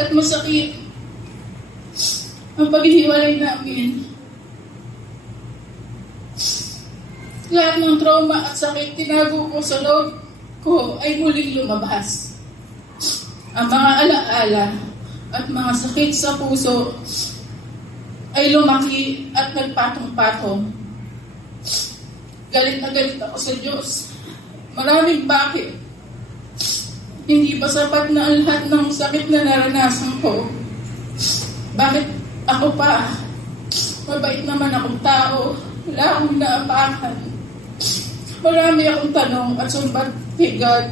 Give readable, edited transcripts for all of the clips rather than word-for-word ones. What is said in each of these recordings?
at masakit ang paghihiwalay namin. Lahat ng trauma at sakit tinago ko sa loob ko ay muling lumabas. Ang mga alaala at mga sakit sa puso ay lumaki at nagpatong-patong. Galit na galit ako sa Diyos. Maraming bakit. Hindi ba sapat na ang lahat ng sakit na naranasan ko? Bakit ako pa? Mabait naman akong tao. Wala akong naapakan. Marami akong tanong at sumbat kay God.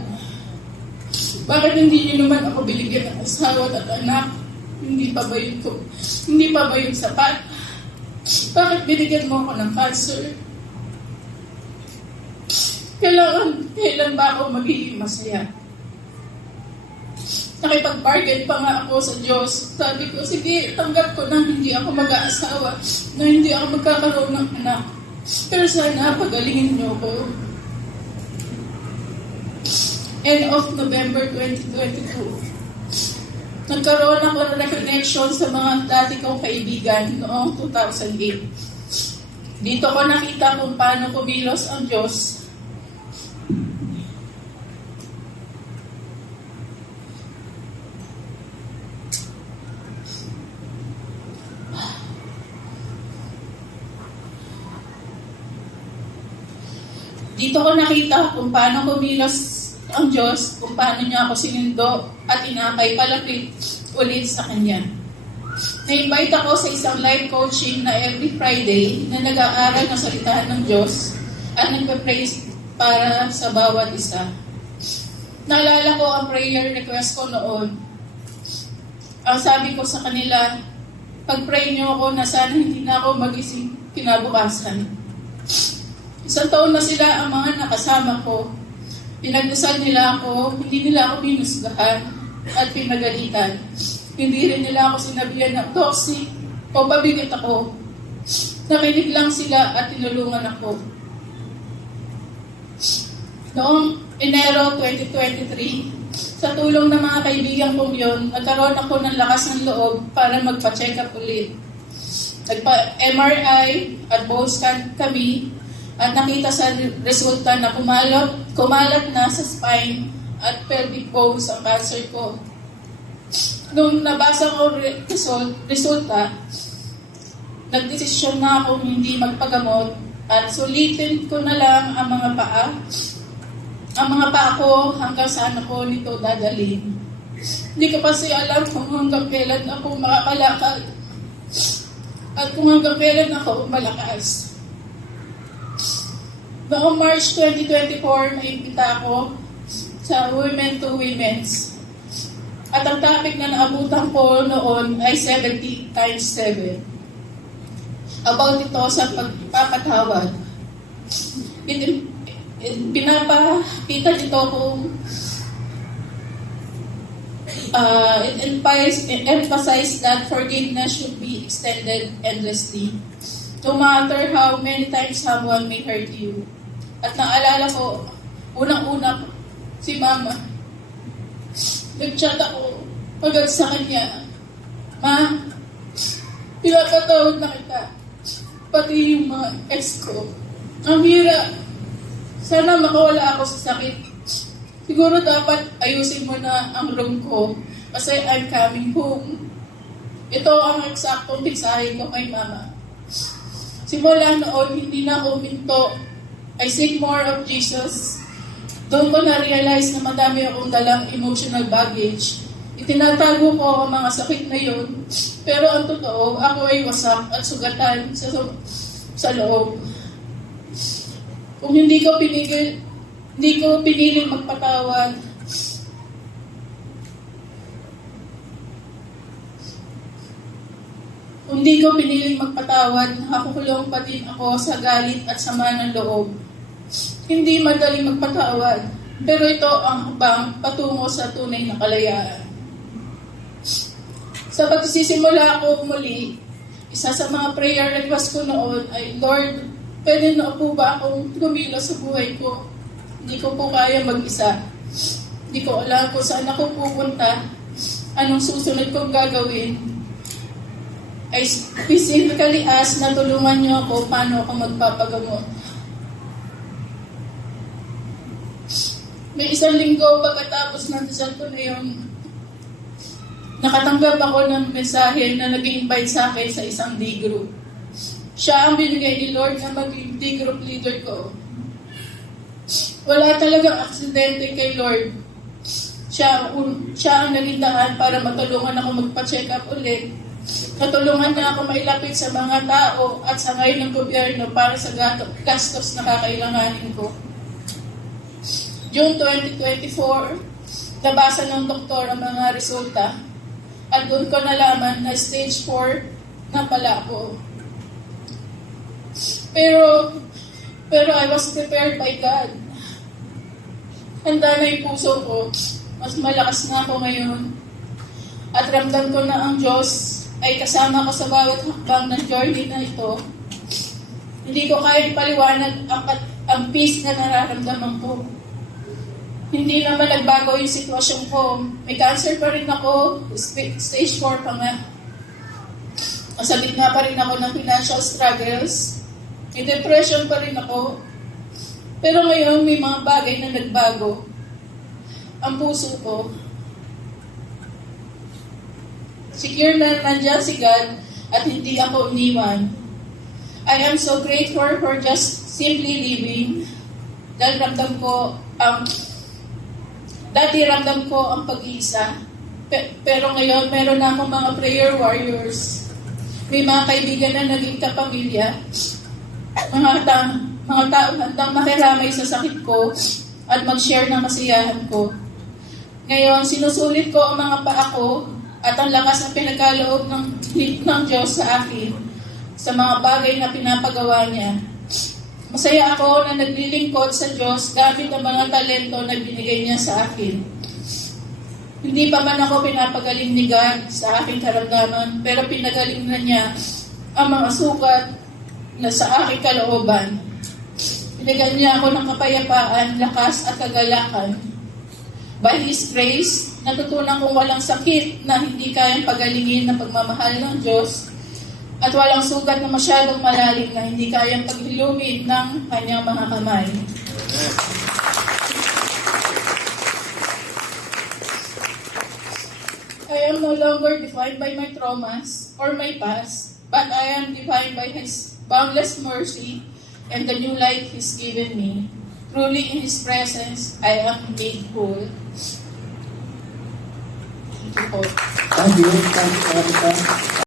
Bakit hindi niyo naman ako binigyan ng asawa at anak? Hindi pa ba yun sapat? Bakit binigyan mo ako ng cancer? Kailan ba ako magiging masaya? Nakipag-bargain pa nga ako sa Diyos. Sabi ko, sige, tanggap ko na hindi ako mag-aasawa, na hindi ako magkakaroon ng anak. Pero sana pagalingin niyo ko. End of November 2022. Nagkaroon ako ng reconnection sa mga dati kong kaibigan noong 2008. Dito ko nakita kung paano kumilos ang Diyos. Dito ko nakita kung paano kumilos ang Diyos, kung paano niya ako sinundo at inakay palapit ulit sa Kanya. Na-invite ako sa isang live coaching na every Friday na nag-aaral ng salita ng Diyos at nagpa-praise para sa bawat isa. Naalala ko ang prayer request ko noon. Ang sabi ko sa kanila, pag-pray niyo ako na sana hindi na ako magising kinabukasan. Isang taon na sila ang mga nakasama ko. Pinagdasal nila ako, hindi nila ako pinusgahan at pinagalitan. Hindi rin nila ako sinabihan ng toxic o pabigat ako. Nakinig lang sila at tinulungan ako. Noong Enero 2023, sa tulong ng mga kaibigan kong yun, nagkaroon ako ng lakas ng loob para magpa-check up ulit. Nagpa-MRI at bone scan kami. At nakita sa resulta na kumalat na sa spine at pelvic bones ang cancer ko. Nung nabasa ko resulta, nagdesisyon na akong hindi magpagamot at sulitin ko na lang ang mga paa. Ang mga paa ko hanggang saan ako nito dadalhin. Hindi ko kasi alam kung hanggang kailan ako makakalakad at kung hanggang kailan ako malakas. Noong March 2024, naimbita ako sa Women to Women's. At ang topic na naabutan ko noon ay 70 times 7. About ito sa pagpapatawad. Pinapakita nito kung it emphasizes that forgiveness should be extended endlessly. No matter how many times someone may hurt you. At naalala ko, unang-una si Mama. Nag-chat ako agad sa kanya. Ma, pinapatawad na kita. Pati yung mga ex ko. Ang hirap. Sana makawala ako sa sakit. Siguro dapat ayusin mo na ang room ko kasi I'm coming home. Ito ang eksaktong mensahe ko kay Mama. Simula noon, hindi na ako minto. I seek more of Jesus. Doon ko na-realize na madami akong dalang emotional baggage. Itinatago ko ang mga sakit na yun. Pero ang totoo, ako ay wasak at sugatan sa loob. Kung hindi ko piniling magpatawad, kung di ko piniling magpatawad, nakakulong pa din ako sa galit at sama ng loob. Hindi madaling magpatawad, pero ito ang habang patungo sa tunay na kalayaan. Sa pagsisimula ako muli, isa sa mga prayer request ko noon ay, Lord, pwede na po ba akong kumilos sa buhay ko? Hindi ko po kaya mag-isa. Hindi ko alam kung saan ako pupunta anong susunod kong gagawin. I specifically ask na tulungan niyo ako paano ako magpapagamot. May isang linggo pagkatapos ng dasal ko na yun, nakatanggap ako ng mensahe na nag-invite sa akin sa isang day group. Siya ang binigay ni Lord na maging day group leader ko. Wala talagang aksidente kay Lord. Siya ang naging daan para matulungan ako magpa-check up ulit. Natulungan niya ako mailapit sa mga tao at sa ngayon ng gobyerno para sa gastos na kakailanganin ko. June 2024, nabasa ng doktor ang mga resulta at doon ko nalaman na stage 4 na pala ako. Pero I was prepared by God. Handa na yung puso ko. Mas malakas na ako ngayon. At ramdam ko na ang Diyos ay kasama ko sa bawat hakbang ng journey na ito. Hindi ko kaya ipaliwanag ang peace na nararamdaman ko. Hindi naman nagbago yung sitwasyon ko. May cancer pa rin ako, stage 4 pa nga. Sa gitna pa rin ako ng financial struggles. May depression pa rin ako. Pero ngayon, may mga bagay na nagbago. Ang puso ko, secure na nandiyan si God at hindi ako iniwan. I am so grateful for just simply living. Dahil ramdam ko ang pag-iisa. Pero ngayon, meron na akong mga prayer warriors. May mga kaibigan na naging kapamilya. Mga tao handang makiramay sa sakit ko at mag-share ng kasiyahan ko. Ngayon, sinusulit ko ang mga paa ko at ang lakas na pinagkaloob ng Diyos sa akin sa mga bagay na pinapagawa niya. Masaya ako na naglilingkod sa Diyos gamit ang mga talento na binigay niya sa akin. Hindi pa man ako pinapagaling ni God sa aking karamdaman, pero pinagaling na niya ang mga sugat na sa aking kalooban. Binigyan niya ako ng kapayapaan, lakas at kagalakan. By His grace, natutunan kong walang sakit na hindi kayang pagalingin ng pagmamahal ng Diyos at walang sugat na masyadong malalim na hindi kayang paghilumin ng kanyang mga kamay. I am no longer defined by my traumas or my past, but I am defined by His boundless mercy and the new life He's given me. Truly in His presence, I am made whole. Thank you. Thank you, Erika.